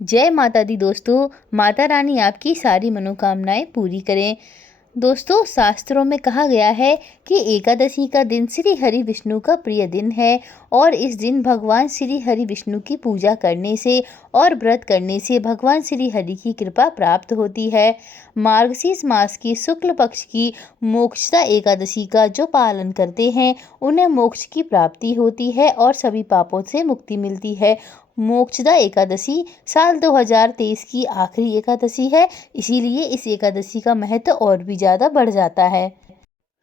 जय माता दी दोस्तों। माता रानी आपकी सारी मनोकामनाएं पूरी करें। दोस्तों, शास्त्रों में कहा गया है कि एकादशी का दिन श्री हरि विष्णु का प्रिय दिन है और इस दिन भगवान श्री हरि विष्णु की पूजा करने से और व्रत करने से भगवान श्री हरि की कृपा प्राप्त होती है। मार्गशीर्ष मास की शुक्ल पक्ष की मोक्षदा एकादशी का जो पालन करते हैं उन्हें मोक्ष की प्राप्ति होती है और सभी पापों से मुक्ति मिलती है। मोक्षदा एकादशी साल 2023 की आखिरी एकादशी है, इसीलिए इस एकादशी का महत्व और भी ज़्यादा बढ़ जाता है।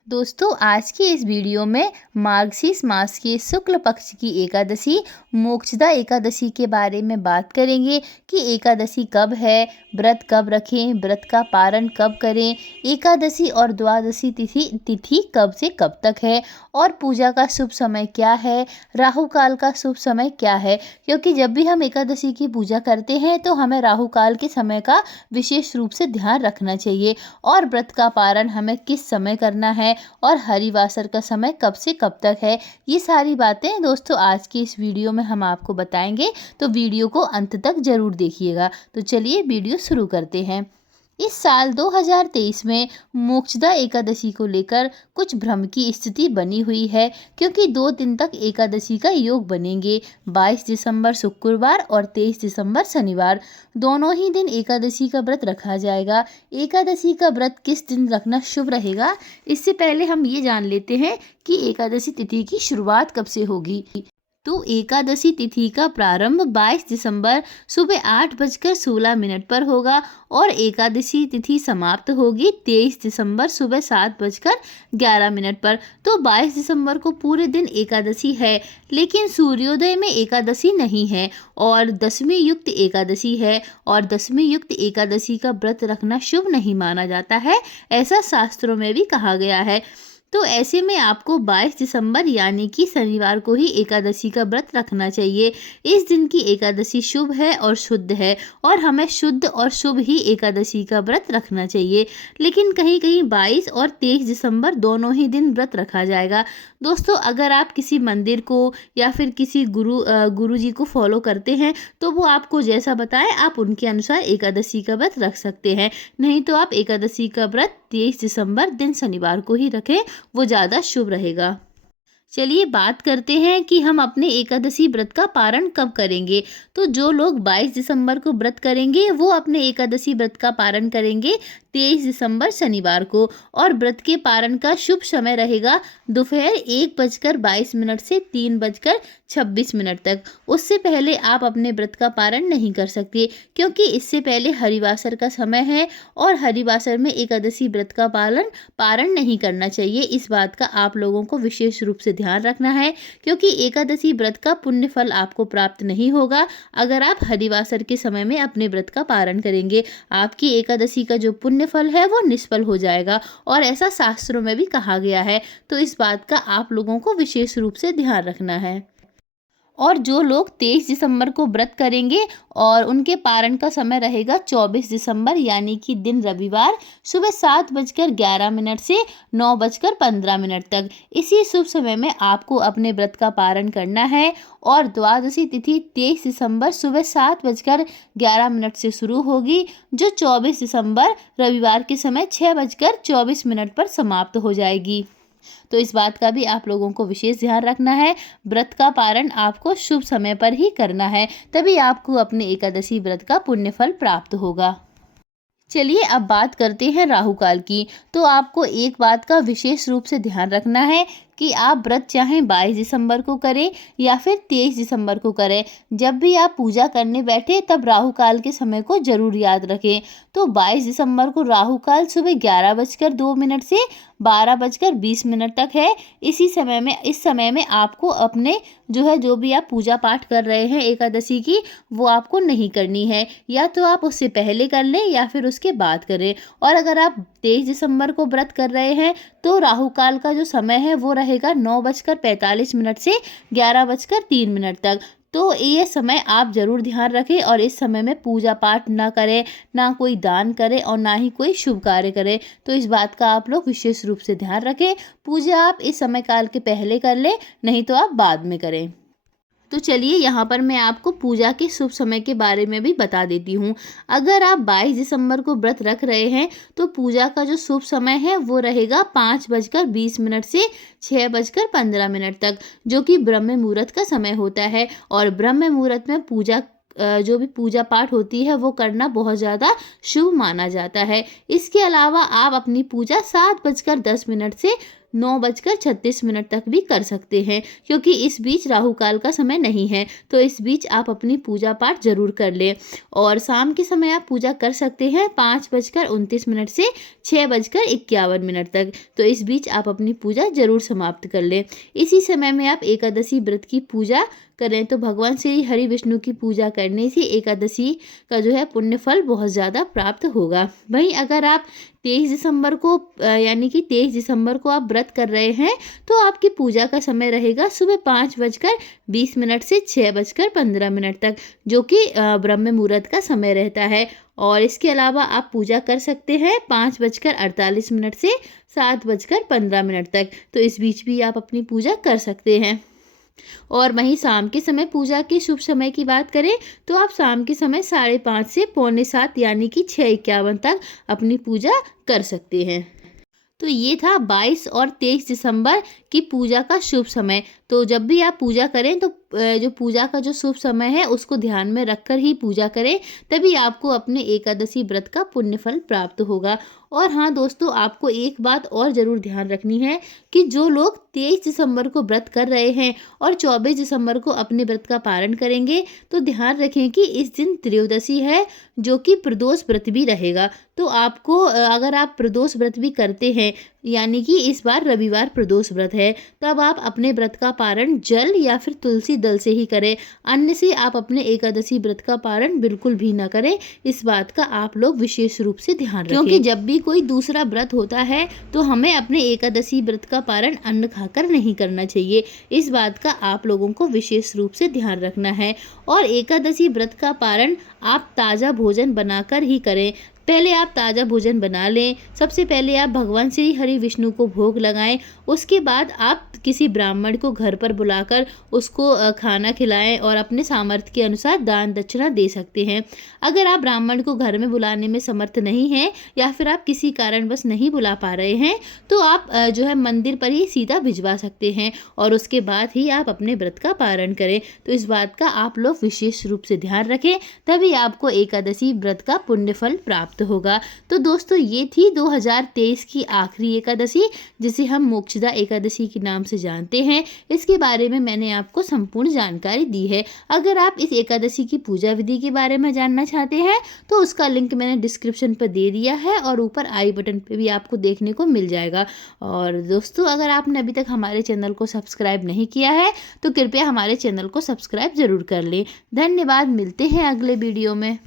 दोस्तों, आज की इस वीडियो में मार्गशीर्ष मास के शुक्ल पक्ष की एकादशी मोक्षदा एकादशी के बारे में बात करेंगे कि एकादशी कब है, व्रत कब रखें, व्रत का पारण कब करें, एकादशी और द्वादशी तिथि कब से कब तक है और पूजा का शुभ समय क्या है, राहु काल का शुभ समय क्या है। क्योंकि जब भी हम एकादशी की पूजा करते हैं तो हमें राहु काल के समय का विशेष रूप से ध्यान रखना चाहिए और व्रत का पारण हमें किस समय करना है और हरिवासर का समय कब से कब तक है। ये सारी बातें दोस्तों आज की इस वीडियो में हम आपको बताएंगे, तो वीडियो को अंत तक जरूर देखिएगा। तो चलिए वीडियो शुरू करते हैं। इस साल 2023 में मोक्षदा एकादशी को लेकर कुछ भ्रम की स्थिति बनी हुई है, क्योंकि 2 दिन तक एकादशी का योग बनेंगे। 22 दिसंबर शुक्रवार और 23 दिसंबर शनिवार, दोनों ही दिन एकादशी का व्रत रखा जाएगा। एकादशी का व्रत किस दिन रखना शुभ रहेगा, इससे पहले हम ये जान लेते हैं कि एकादशी तिथि की शुरुआत कब से होगी। तो एकादशी तिथि का प्रारंभ 22 दिसंबर सुबह 8:16 पर होगा और एकादशी तिथि समाप्त होगी 23 दिसंबर सुबह 7:11 पर। तो 22 दिसंबर को पूरे दिन एकादशी है, लेकिन सूर्योदय में एकादशी नहीं है और दशमी युक्त एकादशी है और दशमी युक्त एकादशी का व्रत रखना शुभ नहीं माना जाता है, ऐसा शास्त्रों में भी कहा गया है। तो ऐसे में आपको 22 दिसंबर यानी कि शनिवार को ही एकादशी का व्रत रखना चाहिए। इस दिन की एकादशी शुभ है और शुद्ध है और हमें शुद्ध और शुभ ही एकादशी का व्रत रखना चाहिए। लेकिन कहीं कहीं 22 और 23 दिसंबर दोनों ही दिन व्रत रखा जाएगा। दोस्तों, अगर आप किसी मंदिर को या फिर किसी गुरु जी को फॉलो करते हैं तो वो आपको जैसा बताएं आप उनके अनुसार एकादशी का व्रत रख सकते हैं। नहीं तो आप एकादशी का व्रत 23 दिसंबर दिन शनिवार को ही रखें, वो ज़्यादा शुभ रहेगा। चलिए बात करते हैं कि हम अपने एकादशी व्रत का पारण कब करेंगे। तो जो लोग 22 दिसंबर को व्रत करेंगे वो अपने एकादशी व्रत का पारण करेंगे 23 दिसंबर शनिवार को और व्रत के पारण का शुभ समय रहेगा दोपहर 1:22 से 3:26 तक। उससे पहले आप अपने व्रत का पारण नहीं कर सकते, क्योंकि इससे पहले हरिवासर का समय है और हरिवासर में एकादशी व्रत का पारण नहीं करना चाहिए। इस बात का आप लोगों को विशेष रूप से ध्यान रखना है, क्योंकि एकादशी व्रत का पुण्य फल आपको प्राप्त नहीं होगा अगर आप हरिवासर के समय में अपने व्रत का पारण करेंगे। आपकी एकादशी का जो पुण्य फल है वो निष्फल हो जाएगा और ऐसा शास्त्रों में भी कहा गया है। तो इस बात का आप लोगों को विशेष रूप से ध्यान रखना है। और जो लोग 23 दिसंबर को व्रत करेंगे और उनके पारण का समय रहेगा 24 दिसंबर यानी कि दिन रविवार सुबह 7:11 से 9:15 तक। इसी शुभ समय में आपको अपने व्रत का पारण करना है और द्वादशी तिथि 23 दिसंबर सुबह 7:11 से शुरू होगी, जो 24 दिसंबर रविवार के समय 6:24 पर समाप्त हो जाएगी। तो इस बात का भी आप लोगों को विशेष ध्यान रखना है। व्रत का पारण आपको शुभ समय पर ही करना है, तभी आपको अपने एकादशी व्रत का पुण्य फल प्राप्त होगा। चलिए अब बात करते हैं राहु काल की। तो आपको एक बात का विशेष रूप से ध्यान रखना है कि आप व्रत चाहे 22 दिसंबर को करें या फिर 23 दिसंबर को करें, जब भी आप पूजा करने बैठे तब राहु काल के समय को जरूर याद रखें। तो 22 दिसंबर को राहु काल सुबह 11:02 से 12:20 तक है। इस समय में आपको अपने जो भी आप पूजा पाठ कर रहे हैं एकादशी की, वो आपको नहीं करनी है। या तो आप उससे पहले कर लें या फिर उसके बाद करें। और अगर आप 23 दिसंबर को व्रत कर रहे हैं तो राहु काल का जो समय है वो रहेगा 9:45 से 11:03 तक। तो ये समय आप जरूर ध्यान रखें और इस समय में पूजा पाठ ना करें, ना कोई दान करें और ना ही कोई शुभ कार्य करें। तो इस बात का आप लोग विशेष रूप से ध्यान रखें। पूजा आप इस समय काल के पहले कर लें, नहीं तो आप बाद में करें। तो चलिए यहाँ पर मैं आपको पूजा के शुभ समय के बारे में भी बता देती हूँ। अगर आप 22 दिसंबर को व्रत रख रहे हैं तो पूजा का जो शुभ समय है वो रहेगा 5:20 से 6:15 तक, जो कि ब्रह्म मुहूर्त का समय होता है। और ब्रह्म मुहूर्त में जो भी पूजा पाठ होती है वो करना बहुत ज़्यादा शुभ माना जाता है। इसके अलावा आप अपनी पूजा 7:10 से 9:36 तक भी कर सकते हैं, क्योंकि इस बीच राहु काल का समय नहीं है। तो इस बीच आप अपनी पूजा पाठ जरूर कर लें। और शाम के समय आप पूजा कर सकते हैं 5:29 से 6:51 तक। तो इस बीच आप अपनी पूजा जरूर समाप्त कर लें। इसी समय में आप एकादशी व्रत की पूजा करें तो भगवान श्री हरि विष्णु की पूजा करने से एकादशी का जो है पुण्य फल बहुत ज़्यादा प्राप्त होगा। वहीं अगर आप 23 दिसंबर को यानी कि 23 दिसंबर को आप व्रत कर रहे हैं तो आपकी पूजा का समय रहेगा सुबह 5:20 से 6:15 तक, जो कि ब्रह्म मुहूर्त का समय रहता है। और इसके अलावा आप पूजा कर सकते हैं 5:48 से 7:15 तक। तो इस बीच भी आप अपनी पूजा कर सकते हैं। और वहीं शाम के समय पूजा के शुभ समय की बात करें तो आप शाम के समय 5:30 से 6:45 यानी कि 6:51 तक अपनी पूजा कर सकते हैं। तो ये था 22 और 23 दिसंबर की पूजा का शुभ समय। तो जब भी आप पूजा करें तो जो पूजा का जो शुभ समय है उसको ध्यान में रखकर ही पूजा करें, तभी आपको अपने एकादशी व्रत का पुण्य फल प्राप्त होगा। और हाँ दोस्तों, आपको एक बात और ज़रूर ध्यान रखनी है कि जो लोग 23 दिसंबर को व्रत कर रहे हैं और 24 दिसंबर को अपने व्रत का पारण करेंगे, तो ध्यान रखें कि इस दिन त्रयोदशी है, जो कि प्रदोष व्रत भी रहेगा। तो आपको अगर आप प्रदोष व्रत भी करते हैं, यानी कि इस बार रविवार प्रदोष व्रत है, तब आप अपने व्रत का पारण जल या फिर तुलसी दल से ही करें। अन्य से आप अपने एकादशी व्रत का पारण बिल्कुल भी ना करें। इस बात का आप लोग विशेष रूप से ध्यान रखें, क्योंकि जब भी कोई दूसरा व्रत होता है तो हमें अपने एकादशी व्रत का पारण अन्न खाकर नहीं करना चाहिए। इस बात का आप लोगों को विशेष रूप से ध्यान रखना है। और एकादशी व्रत का पारण आप ताज़ा भोजन बनाकर ही करें। पहले आप ताज़ा भोजन बना लें। सबसे पहले आप भगवान श्री हरि विष्णु को भोग लगाएं। उसके बाद आप किसी ब्राह्मण को घर पर बुलाकर उसको खाना खिलाएं और अपने सामर्थ्य के अनुसार दान दक्षिणा दे सकते हैं। अगर आप ब्राह्मण को घर में बुलाने में समर्थ नहीं हैं या फिर आप किसी कारणवश नहीं बुला पा रहे हैं, तो आप जो है मंदिर पर ही सीधा भिजवा सकते हैं और उसके बाद ही आप अपने व्रत का पारण करें। तो इस बात का आप लोग विशेष रूप से ध्यान रखें, तभी आपको एकादशी व्रत का पुण्य फल प्राप्त होगा। तो दोस्तों, ये थी 2023 की आखिरी एकादशी, जिसे हम मोक्षदा एकादशी के नाम से जानते हैं। इसके बारे में मैंने आपको संपूर्ण जानकारी दी है। अगर आप इस एकादशी की पूजा विधि के बारे में जानना चाहते हैं तो उसका लिंक मैंने डिस्क्रिप्शन पर दे दिया है और ऊपर आई बटन पे भी आपको देखने को मिल जाएगा। और दोस्तों, अगर आपने अभी तक हमारे चैनल को सब्सक्राइब नहीं किया है तो कृपया हमारे चैनल को सब्सक्राइब जरूर कर लें। धन्यवाद, मिलते हैं अगले वीडियो में।